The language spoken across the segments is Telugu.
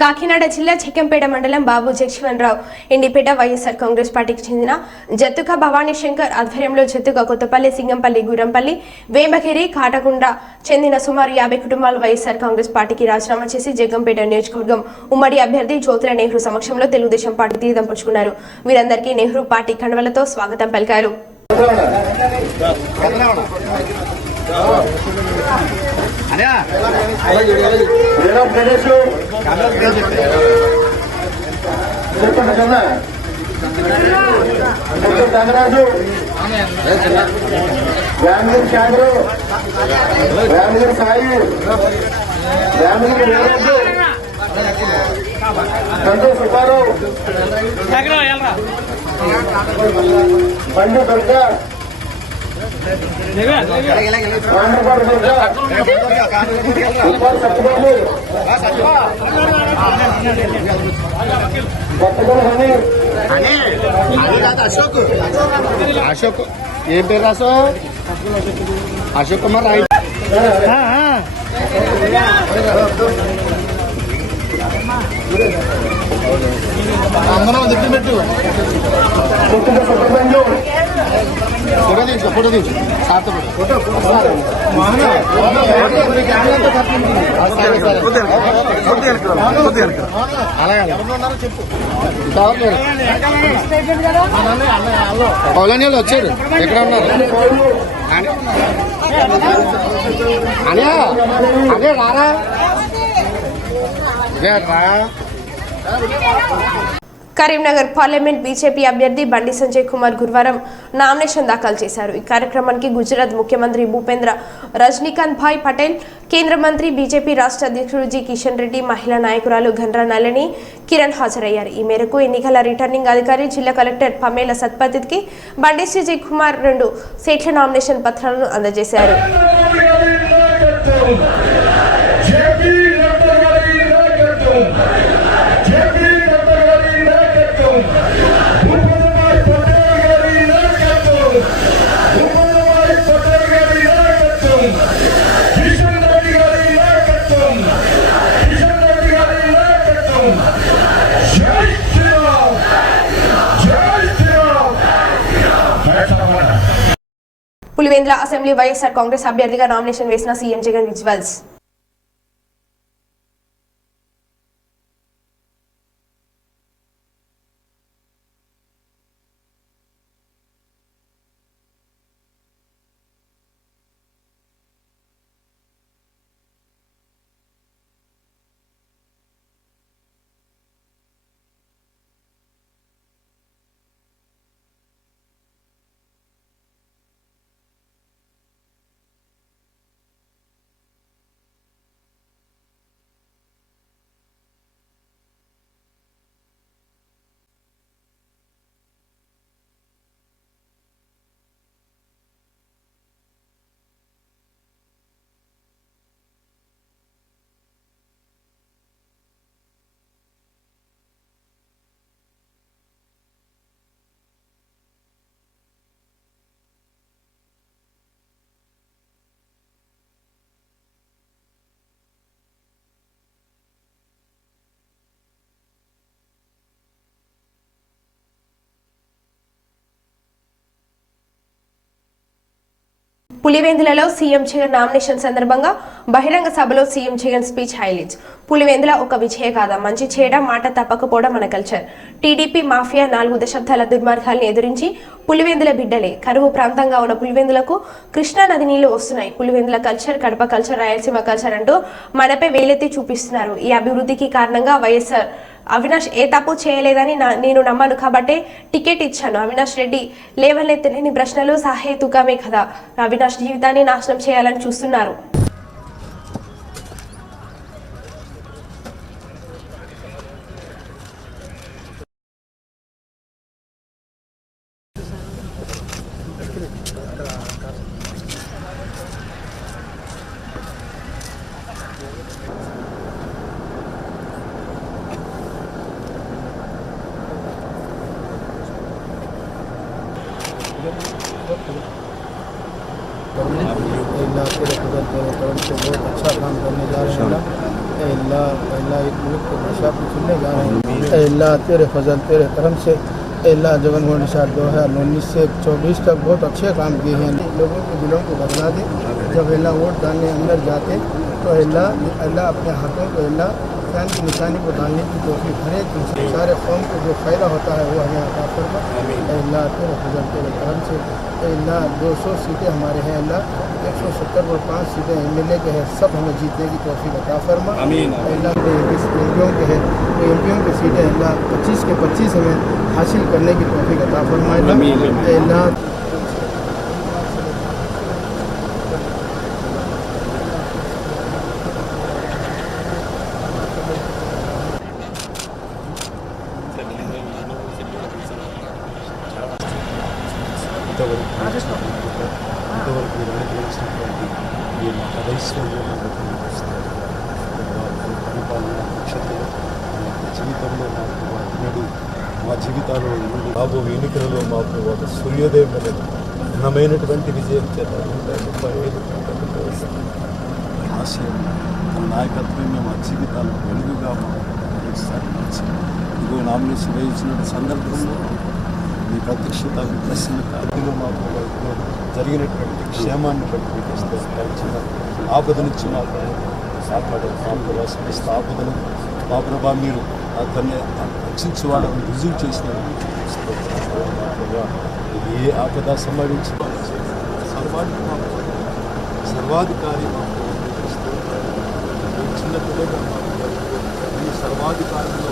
కాకినాడ జిల్లా చెక్కంపేట మండలం బాబు జగజీవన్రావు ఇండిపేట వైఎస్ఆర్ కాంగ్రెస్ పార్టీకి చెందిన జత్తుక భవానీ శంకర్ ఆధ్వర్యంలో జత్తుక కొత్తపల్లి సింగంపల్లి గురంపల్లి వేమగిరి కాటకుండ చెందిన సుమారు 50 కుటుంబాలు వైఎస్ఆర్ కాంగ్రెస్ పార్టీకి రాజీనామా చేసి జగ్గంపేట నియోజకవర్గం ఉమ్మడి అభ్యర్థి జ్యోతిర నెహ్రూ సమక్షంలో తెలుగుదేశం పార్టీ తీర్థం పుచ్చుకున్నారు. వీరందరికీ నెహ్రూ పార్టీ కండువలతో స్వాగతం పలికారు. పండు దుర్గా అశోక్ ఏం పేరు రాసో అశోక్ కుమార్ రాయ్ అందరం దిట్టు ఫోటో తీసు పౌలని వాళ్ళు వచ్చారు. ఎక్కడ ఉన్నారు అనే అదే రారా రా. కరీంనగర్ పార్లమెంట్ బీజేపీ అభ్యర్థి బండి సంజయ్ కుమార్ గురువారం నామినేషన్ దాఖలు చేశారు. ఈ కార్యక్రమానికి గుజరాత్ ముఖ్యమంత్రి భూపేంద్ర రజనీకాంత్ భాయ్ పటేల్, కేంద్ర మంత్రి బీజేపీ రాష్ట్ర అధ్యక్షుడు జి కిషన్ రెడ్డి, మహిళా నాయకురాలు గండ్రా నళిని కిరణ్ హాజరయ్యారు. ఈ మేరకు ఎన్నికల రిటర్నింగ్ అధికారి జిల్లా కలెక్టర్ పమేల సత్పతికి బండి సంజయ్ కుమార్ 2 సెట్ల నామినేషన్ పత్రాలను అందజేశారు. పులివెందుల అసెంబ్లీ వైఎస్ఆర్ కాంగ్రెస్ అభ్యర్థిగా నామినేషన్ వేసిన సీఎం జగన్ విజువల్స్. పులివెందులలో సీఎం జగన్ నామినేషన్ సందర్భంగా బహిరంగ సభలో CM Jagan speech highlights. Pulivendula ఒక విజయ కాదా, మంచి చేయడం, మాట తప్పకపోవడం మన కల్చర్. టీడీపీ మాఫియా 4 దశాబ్దాల దుర్మార్గాల్ని ఎదురించి పులివెందుల బిడ్డలే. కరువు ప్రాంతంగా ఉన్న పులివెందులకు కృష్ణా నది నీళ్లు వస్తున్నాయి. Pulivendula culture, Kadapa culture, Rayalaseema culture అంటూ మనపై వేలెత్తి చూపిస్తున్నారు. ఈ అభివృద్ధికి కారణంగా వైఎస్ఆర్ అవినాష్ ఏ తప్పు చేయలేదని నేను నమ్మను కాబట్టే టికెట్ ఇచ్చాను. అవినాష్ రెడ్డి లేవనెత్తలేని ప్రశ్నలు సహేతుకమే కదా. అవినాష్ జీవితాన్ని నాశనం చేయాలని చూస్తున్నారు. इलाके रिप्रेजेंट करने से बहुत अच्छा काम करने जा रहे हैं। अल्लाह अल्लाह एक मुल्क को नशा को चुनने जा रहे हैं अल्लाह तेरे फजल तेरे करम से अल्लाह जगन को निशा 2019 से 24 तक बहुत अच्छे काम किए हैं लोगों के दिलों को बदला दे जब अल्लाह वोट डालने अंदर जाते तो अल्लाह अपने हाथों को अल्लाह फैन की निशानी को डालने की तौफीक हर एक सारे कौम को जो फ़ायदा होता है वो हमें अता फरमा अल्लाह तेरे फजल तेरे करम से अल्लाह 200 सीटें हमारे हैं अल्लाह 170 और 5 सीटें MLA के हैं सब हमें जीतने की तौफीक अता फरमा अल्लाह एमपियों के हैं तो एमपियों की सीटें अल्लाह 25 के 25 हमें हासिल करने की तौफीक अता फरमा अल्लाह ఇంతవరకు నిర్వహించినటువంటి ఈ హైస్కూల్లో పరిపాలన నక్షత్రం జీవితంలో మాకు ఈనాడు మా జీవితాల్లో రాబో ఎన్నికలలో మాకు ఒక సూర్యోదయం అనేది ఘనమైనటువంటి విజయం చేత 135 ఆశయం మన నాయకత్వమే మా జీవితాలు వెలుగుగా సాగించి ఇదిగో నామినేషన్ వేయించిన సందర్భంలో మీ ప్రత్యక్షత మీ ప్రసన్నత అందులో మాకు జరిగినటువంటి క్షేమాన్ని బట్టి మీకు చిన్న ఆపద నుంచి మాకు కాపాడారు మా ప్రభావ సమస్త ఆపదను మా ప్రభావ మీరు దాన్ని రక్షించి వాళ్ళని రుజువు చేసిన మా ప్రభావ ఇది ఏ ఆపద సంభవించి సర్వాధికారి మాకు చిన్న పిల్లగా మాకు ఈ సర్వాధికారంలో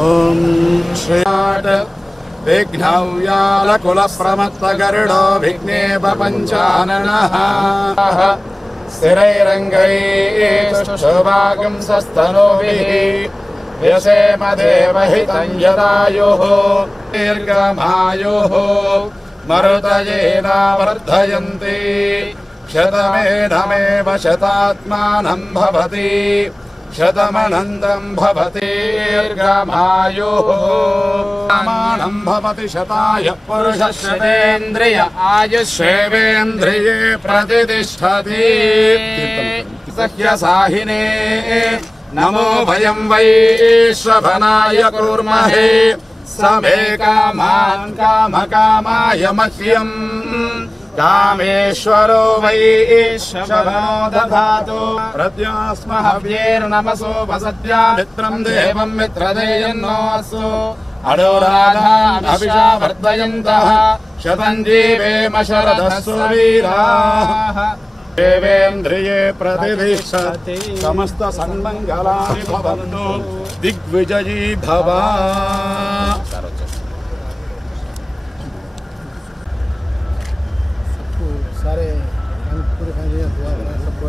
ఓం శ్రీనాథ విఘ్నవ్యాలకులప్రమత్తగరుడో విఘ్నేప పంచాననః స్థిరైరంగైస్తుష్టభాగం సస్తనోభిః వ్యసేమ దేవహితం యదాయుః దీర్ఘమాయుః మరుతయేనావర్ధయంతి శతమేధమేవ శతాత్మానం భవతి శతమనంతం భవతి దీర్ఘమాయుః సమానం భవతి శతాయ పురుషశ్రేంద్రియ ఆయుష్యేంద్రియే ప్రతిష్టతి సహ్యసాహినే నమో వయం వైశ్వభనాయ కుర్మహే సమే కామాన్ కామకామాయ మహ్యం కామేశ్వరో వైశ్వభనో దధాతు ప్రత్యాస్మహవ్యేర్నమసో వసత్యా మిత్రం దేవం మిత్రదేయన్నోऽस्तु అడోరాధానభిషా వర్ధయంతః శతం జీవేమ శరదస్సు వీరాః దేవేంద్రియే ప్రతిష్టతి సమస్త సన్మంగళాని భవంతు దిగ్విజయీ భవ सारे पूरे दुआ सबको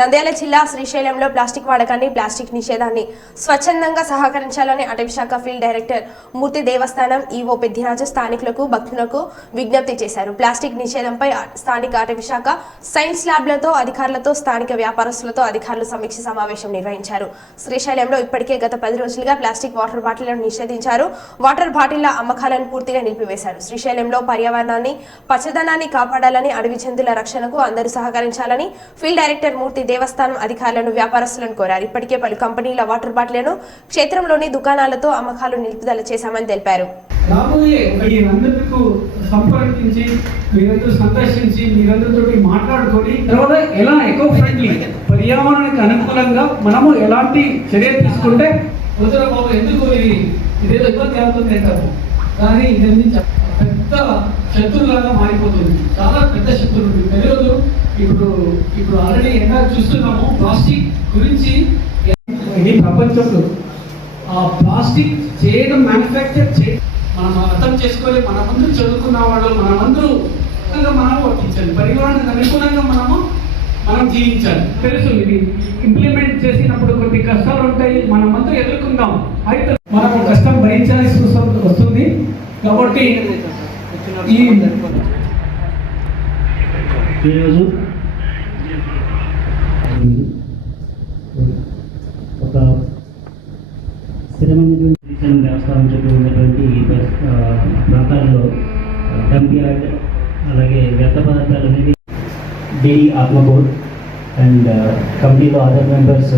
నంద్యాల జిల్లా శ్రీశైలంలో ప్లాస్టిక్ వాడకాన్ని ప్లాస్టిక్ నిషేధాన్ని స్వచ్ఛందంగా సహకరించాలని అటవీశాఖ ఫీల్డ్ డైరెక్టర్ మూర్తి దేవస్థానం ఈవో పెద్దిరాజు స్థానికులకు భక్తులకు విజ్ఞప్తి చేశారు. ప్లాస్టిక్ నిషేధంపై స్థానిక అటవీశాఖ సైన్స్ ల్యాబ్లతో అధికారులతో స్థానిక వ్యాపారస్తులతో అధికారులు సమీక్ష సమావేశం నిర్వహించారు. శ్రీశైలంలో ఇప్పటికే గత 10 రోజులుగా ప్లాస్టిక్ వాటర్ బాటిళ్లను నిషేధించారు. వాటర్ బాటిళ్ల అమ్మకాలను పూర్తిగా నిలిపివేశారు. శ్రీశైలంలో పర్యావరణాన్ని పచ్చదనాన్ని కాపాడాలని అడవి జంతువుల రక్షణకు అందరూ సహకరించాలని ఫీల్డ్ డైరెక్టర్ మూర్తి దేవస్థానం అధికారులను వ్యాపారస్తులను కోరారు. ఇప్పటికే పలు కంపెనీల వాటర్ బాటిళ్లను క్షేత్రంలోని దుకాణాలతో అమ్మకాలు నిలుపుదల చేశామని తెలిపారు. రాబోయే మీరందరికీ సంప్రదించి మీరందరూ సందర్శించి మీరందరితో మాట్లాడుకొని తర్వాత ఎలా ఎకో ఫ్రెండ్లీ పర్యావరణానికి అనుకూలంగా మనము ఎలాంటి చర్య తీసుకుంటే వదిలే బాబు ఎందుకు ఇదేదో ఇబ్బంది అవుతుంది అంటారు. కానీ ఇది పెద్ద శత్రువులాగా మారిపోతుంది, చాలా పెద్ద శత్రువులు. తెలియదు ఇప్పుడు ఆల్రెడీ ఎలా చూస్తున్నాము ప్లాస్టిక్ గురించి. ఇది ప్రపంచంలో ఆ ప్లాస్టిక్ చేయడం, మ్యానుఫ్యాక్చర్ చేయడం మనం అర్థం చేసుకోవాలి. మనమందరూ చదువుకున్న వాళ్ళు, మనమందరూ మనం వర్తించాలి, పర్యావరణానికి అనుగుణంగా మనం జీవించాలి. తెలుసు ఇది ఇంప్లిమెంట్ చేసినప్పుడు కొన్ని కష్టాలు ఉంటాయి, మనమందరూ ఎదుర్కొందాం. అయితే మనం కష్టం భరించాల్సి వస్తుంది. కాబట్టి ఈరోజు ఒక స్థిరమైన దేవస్థానం చుట్టూ ఉన్నటువంటి ప్రాంతాల్లో డంప్ యార్డ్, అలాగే వ్యర్థ పదార్థాలు అనేవి డైలీ ఆత్మకూర్ అండ్ కమిటీలో other members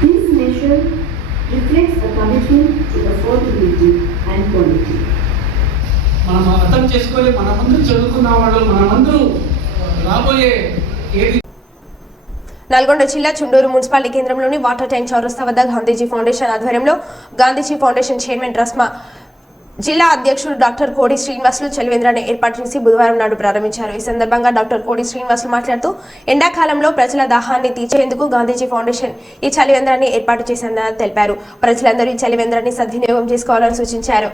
This measure reflects a commitment to affordability and quality. మనం అర్థం చేసుకోవాలి, మనమందరూ చదువుకున్న వాళ్ళు, మనమందరూ రాబోయే ఏది. నల్గొండ జిల్లా చుండూరు మున్సిపాలిటీ కేంద్రంలోని వాటర్ ట్యాంక్ చౌరస్తా వద్ద గాంధీజీ ఫౌండేషన్ ఆధ్వర్యంలో గాంధీజీ ఫౌండేషన్ చైర్మన్ రస్మా, జిల్లా అధ్యక్షుడు డాక్టర్ కోడి శ్రీనివాసులు చలివేంద్రాన్ని ఏర్పాటు చేసి బుధవారం నాడు ప్రారంభించారు. ఈ సందర్భంగా డాక్టర్ కోడి శ్రీనివాసులు మాట్లాడుతూ ఎండాకాలంలో ప్రజల దాహాన్ని తీర్చేందుకు గాంధీజీ ఫౌండేషన్ ఈ చలివేంద్రాన్ని ఏర్పాటు చేసిందని తెలిపారు. ప్రజలందరూ ఈ చలివేంద్రాన్ని సద్వినియోగం చేసుకోవాలని సూచించారు.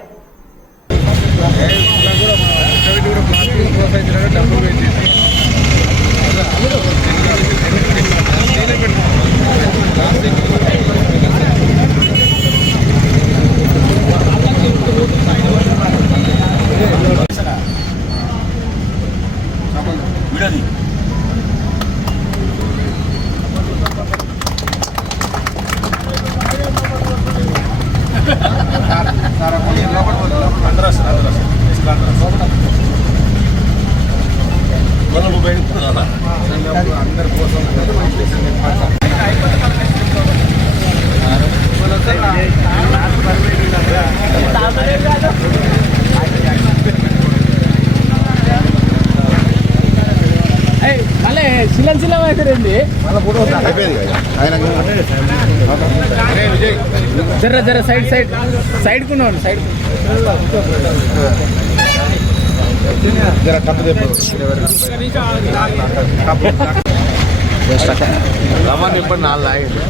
జర సైడ్ కున్నాను సైడ్ రమన్ ఇప్పుడు 4 ఆగింది.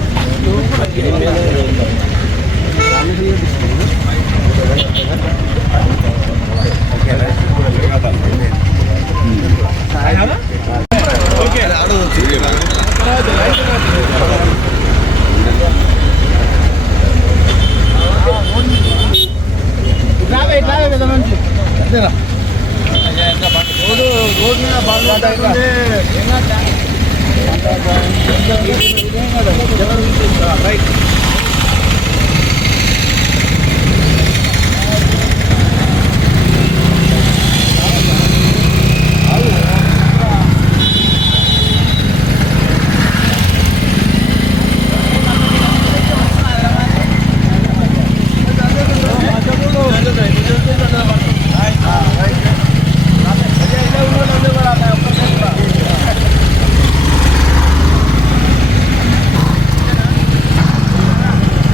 రోడ్ మీద బాగా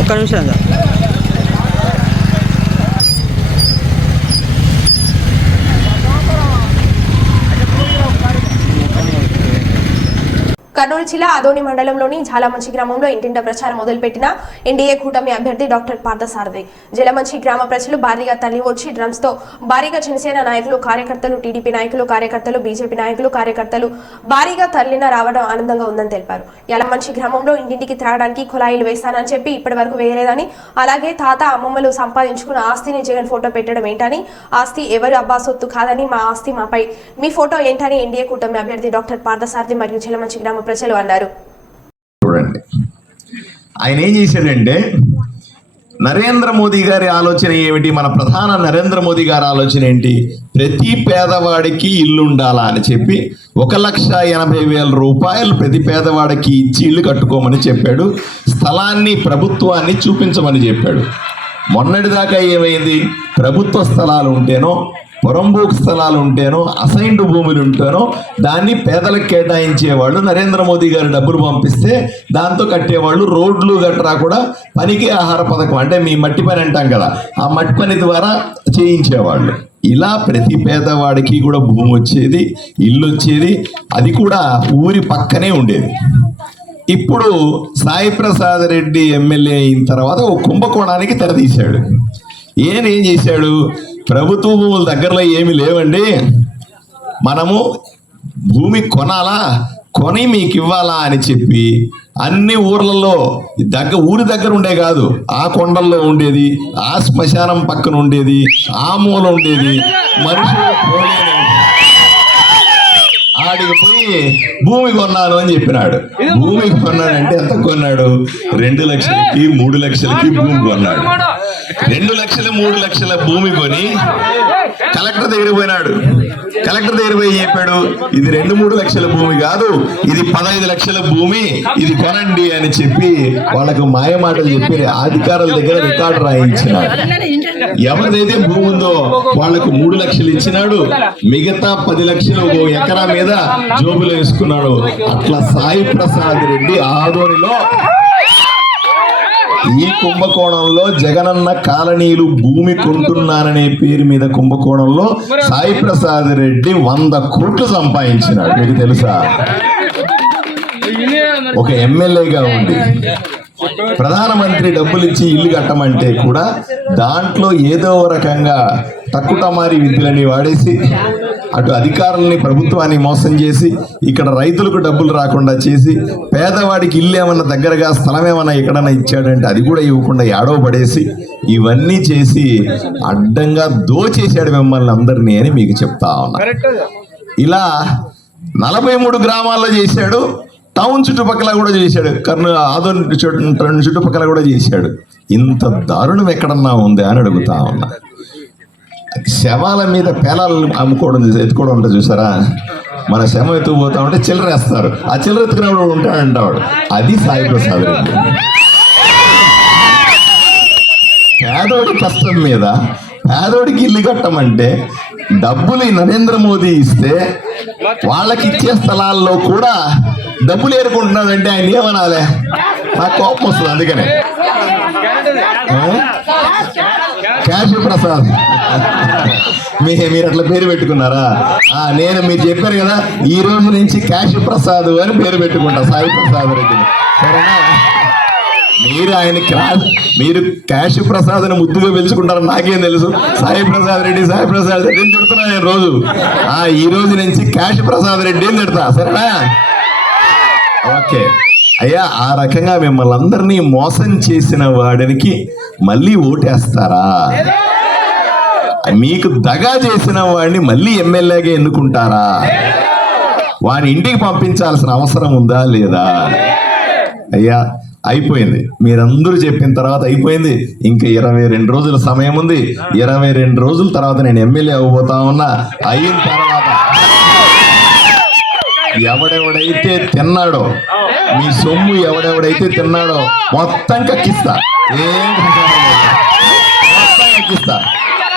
ఒక్క నిమిషం. కర్నూలు జిల్లా ఆదోని మండలంలోని జాలమంచి గ్రామంలో ఇంటింట ప్రచారం మొదలుపెట్టిన ఎన్డీఏ కూటమి అభ్యర్థి డాక్టర్ పార్థసారథి. జలమంచి గ్రామ ప్రజలు భారీగా తరలి వచ్చి డ్రమ్స్ తో భారీగా జనసేన నాయకులు, కార్యకర్తలు, టీడీపీ నాయకులు, కార్యకర్తలు, బీజేపీ నాయకులు, కార్యకర్తలు భారీగా తరలిన రావడం ఆనందంగా ఉందని తెలిపారు. యలమంచి గ్రామంలో ఇంటింటికి త్రాగడానికి కుళాయిలు వేస్తానని చెప్పి ఇప్పటి వరకు వేయలేదని, అలాగే తాత అమ్మమ్మలు సంపాదించుకున్న ఆస్తిని జగన్ ఫోటో పెట్టడం ఏంటని, ఆస్తి ఎవరు అబ్బా సొత్తు కాదని, మా ఆస్తి మాపై, మీ ఫోటో ఏంటని ఎన్డీఏ కూటమి అభ్యర్థి డాక్టర్ పార్థసారథి మరియు జలమంచి గ్రామ ప్రజలు అన్నారు. చూడండి, ఆయన ఏం చేశాడంటే, నరేంద్ర మోదీ గారి ఆలోచన ఏమిటి, మన ప్రధాన నరేంద్ర మోదీ గారి ఆలోచన ఏంటి, ప్రతి పేదవాడికి ఇల్లు ఉండాలా అని చెప్పి 1,80,000 రూపాయలు ప్రతి పేదవాడికి ఇచ్చి ఇల్లు కట్టుకోమని చెప్పాడు. స్థలాన్ని, ప్రభుత్వాన్ని చూపించమని చెప్పాడు. మొన్నటిదాకా ఏమైంది, ప్రభుత్వ స్థలాలు ఉంటేనో పొరంబోకు స్థలాలు ఉంటేనో అసైన్డ్ భూములు ఉంటేనో దాన్ని పేదలకు కేటాయించేవాళ్ళు. నరేంద్ర మోదీ గారు డబ్బులు పంపిస్తే దాంతో కట్టేవాళ్ళు. రోడ్లు గట్రా కూడా పనికి ఆహార పథకం, అంటే మీ మట్టి పని అంటాం కదా, ఆ మట్టి పని ద్వారా చేయించేవాళ్ళు. ఇలా ప్రతి పేదవాడికి కూడా భూమి వచ్చేది, ఇల్లు వచ్చేది, అది కూడా ఊరి పక్కనే ఉండేది. ఇప్పుడు సాయి ప్రసాద్ రెడ్డి ఎమ్మెల్యే అయిన తర్వాత ఒక కుంభకోణానికి తెరదీశాడు. ఏం చేశాడు? ప్రభుత్వ భూముల దగ్గరలో ఏమి లేవండి, మనము భూమి కొనాలా, కొని మీకు ఇవ్వాలా అని చెప్పి అన్ని ఊర్లలో ఊరి దగ్గర ఉండే కాదు, ఆ కొండల్లో ఉండేది, ఆ శ్మశానం పక్కన ఉండేది, ఆ మూల ఉండేది, మనుషులు ఆడికి పోయి భూమి కొన్నాను అని చెప్పినాడు. భూమి కొన్నాడంటే ఎంత కొన్నాడు? 2 లక్షలకి 3 లక్షలకి భూమి కొన్నాడు. 2 లక్షలు 3 లక్షల భూమి కొని కలెక్టర్ దగ్గర పోయినాడు. కలెక్టర్ దగ్గర పోయి చెప్పాడు, ఇది 2-3 లక్షల భూమి కాదు, ఇది 15 లక్షల భూమి, ఇది కొనండి అని చెప్పి వాళ్ళకు మాయమాటలు చెప్పి అధికారుల దగ్గర రికార్డు రాయించినాడు. ఎవరిదైతే భూమి ఉందో వాళ్లకు 3 లక్షలు ఇచ్చినాడు, మిగతా 10 లక్షలు ఎకరా మీద జోబులో వేసుకున్నాడు. అట్లా సాయి ప్రసాద్ రెడ్డి ఆదోనిలో ఈ కుంభకోణంలో జగనన్న కాలనీలు భూమి కొంటున్నాననే పేరు మీద కుంభకోణంలో సాయి ప్రసాద్ రెడ్డి 100 కోట్లు సంపాదించినాడు. మీకు తెలుసా? ఒక ఎమ్మెల్యేగా ఉండి ప్రధానమంత్రి డబ్బులు ఇచ్చి ఇల్లు కట్టమంటే కూడా దాంట్లో ఏదో రకంగా తక్కుటమారి విద్యలని వాడేసి అటు అధికారులని ప్రభుత్వాన్ని మోసం చేసి ఇక్కడ రైతులకు డబ్బులు రాకుండా చేసి పేదవాడికి ఇల్లు ఏమన్నా దగ్గరగా స్థలం ఏమన్నా ఎక్కడన్నా ఇచ్చాడంటే అది కూడా ఇవ్వకుండా ఏడవ పడేసి ఇవన్నీ చేసి అడ్డంగా దోచేశాడు మిమ్మల్ని అందరినీ అని మీకు చెప్తా ఉన్నా. ఇలా 43 గ్రామాల్లో చేశాడు, టౌన్ చుట్టుపక్కల కూడా చేశాడు, ఆదోని చుట్టుపక్కల కూడా చేశాడు. ఇంత దారుణం ఎక్కడన్నా ఉందా అని అడుగుతా ఉన్నా. శవాల మీద పేలాలు అమ్ముకోవడం ఎత్తుకోవడం ఉంటుంది చూసారా? మన శవం ఎత్తుకుపోతా ఉంటే చిల్లర వేస్తారు, ఆ చిల్లర ఎత్తుకునేవాడు ఉంటాడంటాడు. అది సాయి ప్రసాద్ రెడ్డి. పేదోడి కష్టం మీద పేదోడికి ఇల్లు కట్టమంటే డబ్బులు నరేంద్ర మోదీ ఇస్తే వాళ్ళకి ఇచ్చే స్థలాల్లో కూడా డబ్బులు ఏరుకుంటున్నాడంటే ఆయన ఏమనాలే? నాకు కోపం వస్తుంది. అందుకనే క్యాష్ ప్రసాద్ మీరు అట్లా పేరు పెట్టుకున్నారా? మీరు చెప్పారు కదా, ఈ రోజు నుంచి క్యాష్ ప్రసాద్ అని పేరు పెట్టుకుంటా, సాయి ప్రసాద్ రెడ్డిని. సరేనా? మీరు క్యాష్ ప్రసాద్ అని ముద్దుగా పిలుచుకుంటారని నాకేం తెలుసు. సాయి ప్రసాద్ రెడ్డి అని తిడుతున్నా నేను రోజు. ఈ రోజు నుంచి క్యాష్ ప్రసాద్ రెడ్డి అని తిడతా. సరేనా? ఓకే అయ్యా, ఆ రకంగా మిమ్మల్ని అందరినీ మోసం చేసిన వాడికి మళ్ళీ ఓటేస్తారా? మీకు దగా చేసిన వాడిని మళ్ళీ ఎమ్మెల్యేగా ఎన్నుకుంటారా? వాడిని ఇంటికి పంపించాల్సిన అవసరం ఉందా లేదా? అయ్యా అయిపోయింది, మీరందరూ చెప్పిన తర్వాత అయిపోయింది. ఇంకా 22 రోజుల సమయం ఉంది. 22 రోజుల తర్వాత నేను ఎమ్మెల్యే అవ్వబోతా ఉన్నా. అయిన తర్వాత ఎవడెవడైతే తిన్నాడో, మీ సొమ్ము ఎవడెవడైతే తిన్నాడో మొత్తం కక్కిస్తా.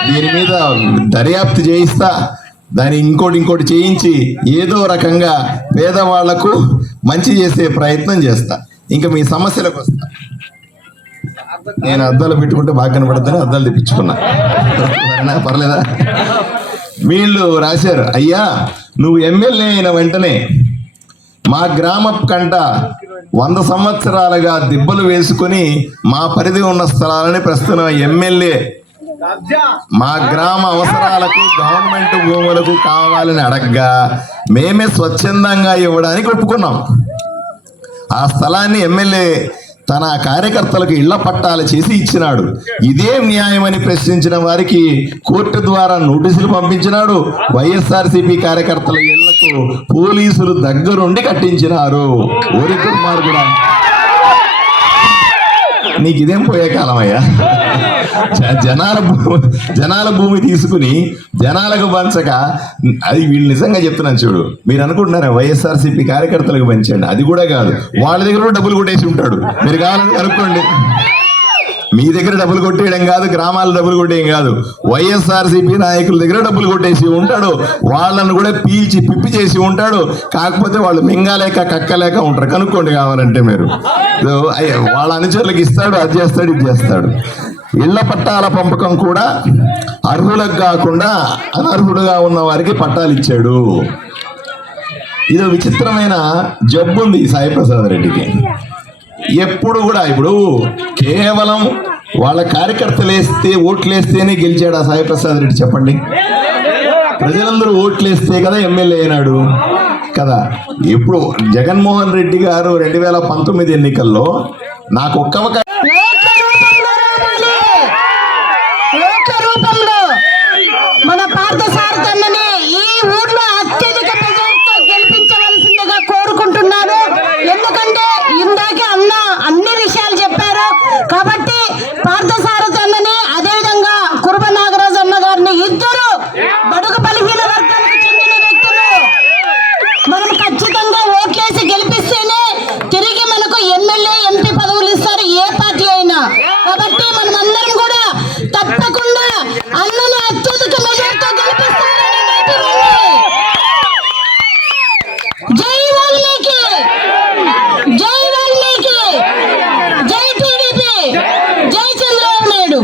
దీని మీద దర్యాప్తు చేయిస్తా, దాన్ని ఇంకోటి చేయించి ఏదో రకంగా పేదవాళ్లకు మంచి చేసే ప్రయత్నం చేస్తా. ఇంకా మీ సమస్యలకు వస్తా. నేను అద్దాలు పెట్టుకుంటే బాగా కనబడద్దని అద్దాలు తెప్పించుకున్నా. పర్లేదా? వీళ్ళు రాశారు, అయ్యా నువ్వు ఎమ్మెల్యే అయిన వెంటనే మా గ్రామ కంట 100 సంవత్సరాలుగా దిబ్బలు వేసుకుని మా పరిధి ఉన్న స్థలాలని ప్రస్తుతం ఎమ్మెల్యే మా గ్రామ అవసరాలకు గవర్నమెంట్ భూములకు కావాలని అడగ్గా మేమే స్వచ్ఛందంగా ఇవ్వడానికి ఒప్పుకున్నాం. ఆ స్థలాన్ని ఎమ్మెల్యే తన కార్యకర్తలకు ఇళ్ల పట్టాలు చేసి ఇచ్చినాడు. ఇదేం న్యాయమని ప్రశ్నించిన వారికి కోర్టు ద్వారా నోటీసులు పంపించినాడు. వైఎస్ఆర్సీపీ కార్యకర్తల ఇళ్లకు పోలీసులు దగ్గరుండి కట్టించినారు. ఓరి దుర్మార్గుడా, నీకు ఇదేం పోయే కాలమయ్యా? జనాల భూమి తీసుకుని జనాలకు పంచక, అది వీళ్ళు నిజంగా చెప్తున్నాను చూడు. మీరు అనుకుంటున్నారా వైఎస్ఆర్సీపీ కార్యకర్తలకు పంచండి? అది కూడా కాదు, వాళ్ళ దగ్గర డబ్బులు కొట్టేసి ఉంటాడు. మీరు కావాలని కనుక్కోండి. మీ దగ్గర డబ్బులు కొట్టేయడం కాదు, గ్రామాల డబ్బులు కొట్టేయడం కాదు, వైఎస్ఆర్సీపీ నాయకుల దగ్గర డబ్బులు కొట్టేసి ఉంటాడు. వాళ్ళను కూడా పీల్చి పిప్పి చేసి ఉంటాడు. కాకపోతే వాళ్ళు మింగాలేక కక్కలేక ఉంటారు. కనుక్కోండి కావాలంటే మీరు. వాళ్ళ అనుచరులకు ఇస్తాడు, అది చేస్తాడు, ఇది చేస్తాడు. ఇళ్ల పట్టాల పంపకం కూడా అర్హులకు కాకుండా అనర్హుడుగా ఉన్న వారికి పట్టాలు ఇచ్చాడు. ఇది విచిత్రమైన జబ్బు ఉంది ఈ సాయిప్రసాద్ రెడ్డికి. ఎప్పుడు కూడా ఇప్పుడు కేవలం వాళ్ళ కార్యకర్తలు వేస్తే ఓట్లేస్తేనే గెలిచాడు ఆ సాయిప్రసాద్ రెడ్డి? చెప్పండి. ప్రజలందరూ ఓట్లేస్తే కదా ఎమ్మెల్యే అయినాడు కదా. ఇప్పుడు జగన్మోహన్ రెడ్డి గారు 2019 ఎన్నికల్లో నాకు ఒక్క మన పార్థసారథిని ఈ ఊర్లో అత్యధిక ప్రజలతో గెలిపించవలసిందిగా కోరుకుంటున్నాను. ఎందుకంటే ఇందాకే అన్ని విషయాలు చెప్పారు కాబట్టి పార్థసారథిని అదేవిధంగా కురుబ నాగరాజు అన్న గారిని ఇద్దరు బడుగు బలహీన వర్గాలకు చెందిన వ్యక్తులు. మనం ఖచ్చితంగా ఓట్లేసి గెలిపిస్తేనే తిరిగి మనకు ఎమ్మెల్యే ఎంపీ పదవులు ఇస్తారు ఏ పార్టీ అయినా. కాబట్టి మనం అందరం కూడా తప్పకుండా అన్నని అత్యధిక మెజార్టీతో గెలిపిస్తారని జై వాల్మీకి, జై వాల్మీకి, జై టీడీపీ, జై చంద్రబాబు నాయుడు.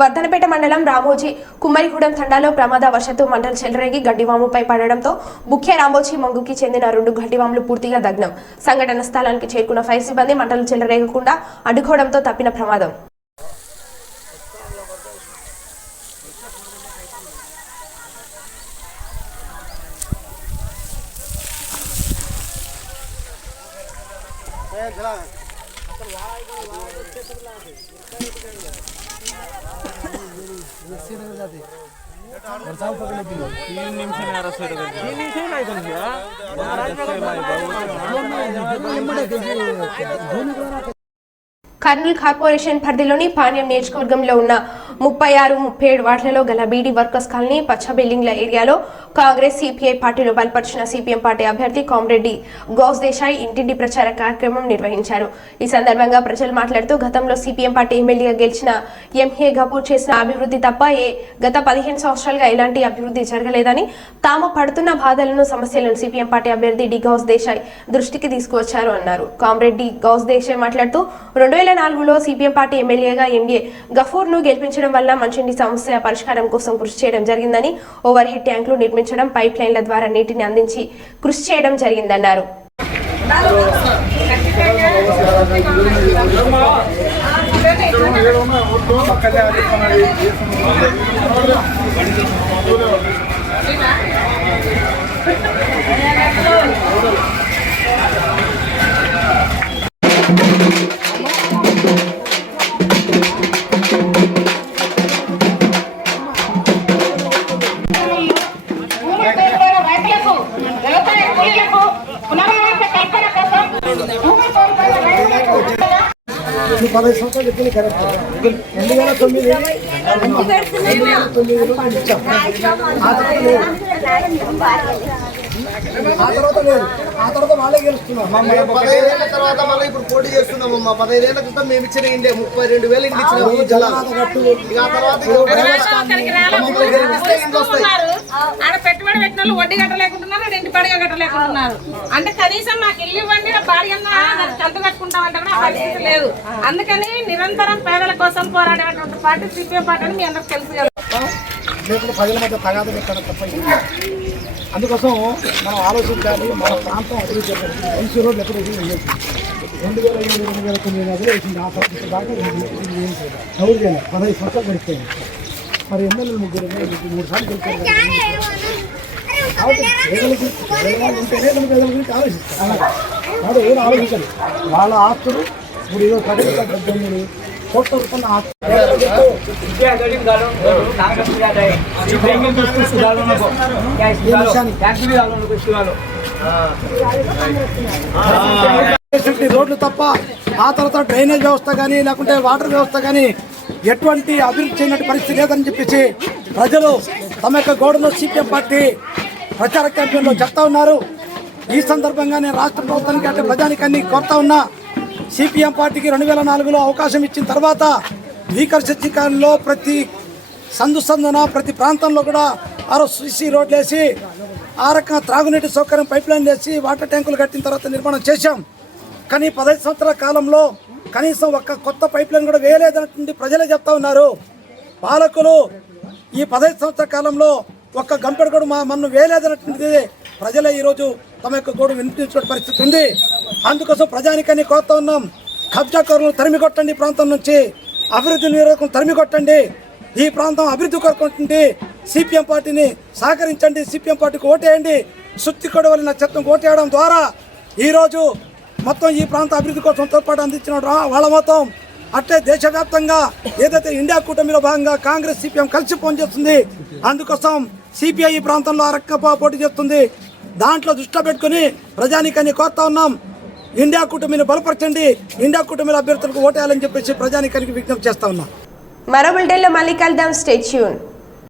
వర్ధనపేట మండలం రామోజీ కుమ్మరిగూడెం తండాలో ప్రమాదవశాత్తు మంటలు చెలరేగి గడ్డివాముపై పడడంతో ముఖ్య రామోజీ మంగుకి చెందిన 2 గడ్డివాములు పూర్తిగా దగ్నం. సంఘటన స్థలానికి చేరుకున్న ఫైర్ సిబ్బంది మంటలు చెలరేగకుండా అడ్డుకోవడంతో తప్పిన ప్రమాదం. కర్నూలు కార్పొరేషన్ పరిధిలోని పాణ్యం నియోజకవర్గంలో ఉన్న 36, 37 వార్డులలో గల బీడీ వర్కర్స్ కాలనీ పచ్చ బిల్డింగ్ల ఏరియాలో కాంగ్రెస్ సిపిఐ పార్టీలో బలపరిచిన సిపిఎం పార్టీ అభ్యర్థి కామ్రెడ్డి గౌస్ దేశాయ్ ఇంటింటి ప్రచార కార్యక్రమం నిర్వహించారు. ఈ సందర్భంగా ప్రజలు మాట్లాడుతూ గతంలో సిపిఎం పార్టీ ఎమ్మెల్యేగా గెలిచిన ఎంఏ గపూర్ చేసిన అభివృద్ధి తప్ప గత 15 సంవత్సరాలుగా ఎలాంటి అభివృద్ధి జరగలేదని, తాము పడుతున్న బాధలను సమస్యలను సిపిఎం పార్టీ అభ్యర్థి డి గౌస్ దేశాయ్ దృష్టికి తీసుకువచ్చారు అన్నారు. కామ్రెడ్డి గౌస్ దేశాయ్ మాట్లాడుతూ 2004లో సిపిఎం పార్టీ ఎమ్మెల్యేగా ఎంఏ గఫూర్ ను గెలిపించడం వల్ల మంచినీటి సమస్య పరిష్కారం కోసం కృషి చేయడం జరిగిందని, ఓవర్ హెడ్ ట్యాంకులు నిర్మించడం, పైప్ లైన్ల ద్వారా నీటిని అందించి కృషి చేయడం జరిగిందన్నారు. పదహైదు సంవత్సరాలు చెప్పింది కరెక్ట్. 2009 ఇచ్చాం. ఆ తర్వాత లేదు, ఆ తర్వాత వాళ్ళే గెలుస్తున్నాం. 15 ఏళ్ల తర్వాత మళ్ళీ ఇప్పుడు పోటీ చేస్తున్నాము. 15 ఏళ్ల క్రితం మేము ఇచ్చిన ఇండే 32,000 ఇంటి ఇచ్చినాము. ఆడ పెట్టుబడి పెట్టిన వాళ్ళు వడ్డీ కట్టలేకుంటున్నారు, ఇంటి పడిగా కట్టలేకుంటున్నారు. అంటే కనీసం మాకు ఇల్లు ఇవ్వండి, బాడిగా కంతు కట్టుకుంటామంటే కూడా పరిస్థితి లేదు. అందుకని నిరంతరం పేదల కోసం పోరాడేటువంటి పార్టీ సిపిఎం పార్టీ అని మీ అందరికి తెలుసు కదా. లేకుంటే ప్రజల మధ్య తగాద పెట్టడం తప్ప. అందుకోసం మనం ఆలోచించాలి. మన ప్రాంతం అభివృద్ధి చేయాలి. మంచి రోడ్లు ఎప్పుడు వేయచ్చు. 2007, 2009 అదే వేసింది. ఆ పరిస్థితి దాకా ఎవరు చేయాలి. 15 సంవత్సరాలు గడిపోయింది. మరి ఎమ్మెల్యేలు 3 సార్లు గెలిచారు. కాబట్టి పేదల గురించి ఆలోచిస్తారు. వాడు ఎవరు ఆలోచించాలి. వాళ్ళ ఆస్తులు ఇప్పుడు ఈరోజు ప్రకటించిన 18 కోట్ల రూపాయల రోడ్లు తప్ప ఆ తర్వాత డ్రైనేజ్ వ్యవస్థ కానీ లేకుంటే వాటర్ వ్యవస్థ కానీ ఎటువంటి అభివృద్ధి చెందిన పరిస్థితి లేదని చెప్పేసి ప్రజలు తమ యొక్క గోడను సిపిఎం పార్టీ ప్రచార క్యాంపెయిన్లో చెప్తా ఉన్నారు. ఈ సందర్భంగా నేను రాష్ట్ర ప్రభుత్వానికి అంటే ప్రజానికాన్ని కోరుతా ఉన్నా, సిపిఎం పార్టీకి 2004లో అవకాశం ఇచ్చిన తర్వాత వీకర్షికాలంలో ప్రతి సందున ప్రతి ప్రాంతంలో కూడా సిసి రోడ్లు వేసి ఆ రకంగా త్రాగునీటి సౌకర్యం పైప్ లైన్ వేసి వాటర్ ట్యాంకులు కట్టిన తర్వాత నిర్మాణం చేశాం. కానీ 15 సంవత్సరాల కాలంలో కనీసం ఒక్క కొత్త పైప్ లైన్ కూడా వేయలేదన్నటువంటి ప్రజలే చెప్తా ఉన్నారు. పాలకులు ఈ 15 సంవత్సరాల కాలంలో ఒక్క గంపెడు కూడా మనం వేయలేదన్నటువంటిది ప్రజలే ఈరోజు తమ యొక్క గోడు వినిపించుకునే పరిస్థితి ఉంది. అందుకోసం ప్రజానికాన్ని కోరుతా ఉన్నాం, కబ్జాకారులను తరిమి కొట్టండి, ప్రాంతం నుంచి అభివృద్ధి నిరోధకం తరిమి కొట్టండి. ఈ ప్రాంతం అభివృద్ధి కోరుకుంటుంది. సిపిఎం పార్టీని సహకరించండి, సిపిఎం పార్టీకి ఓటేయండి. సుత్తి కొడవలిన చట్టం ఓటేయడం ద్వారా ఈరోజు మొత్తం ఈ ప్రాంత అభివృద్ధి కోసం తోడ్పాటు అందించిన వాళ్ళ మొత్తం అట్లే దేశవ్యాప్తంగా ఏదైతే ఇండియా కూటమిలో భాగంగా కాంగ్రెస్ సిపిఎం కలిసి పనిచేస్తుంది. అందుకోసం సిపిఐ ఈ ప్రాంతంలో ఆ రకంగా పోటీ చేస్తుంది. దాంట్లో దృష్టిలో పెట్టుకుని ప్రజానికాన్ని కోరుతా ఉన్నాం, ఇండియా కూటమిని బలపరచండి, ఇండియా కూటమిలో అభ్యర్థులకు ఓటేయాలని చెప్పేసి ప్రజానికానికి విజ్ఞప్తి చేస్తా ఉన్నాం. మరో బులెటిన్లో మళ్ళీ కలుద్దాం. Stay tune.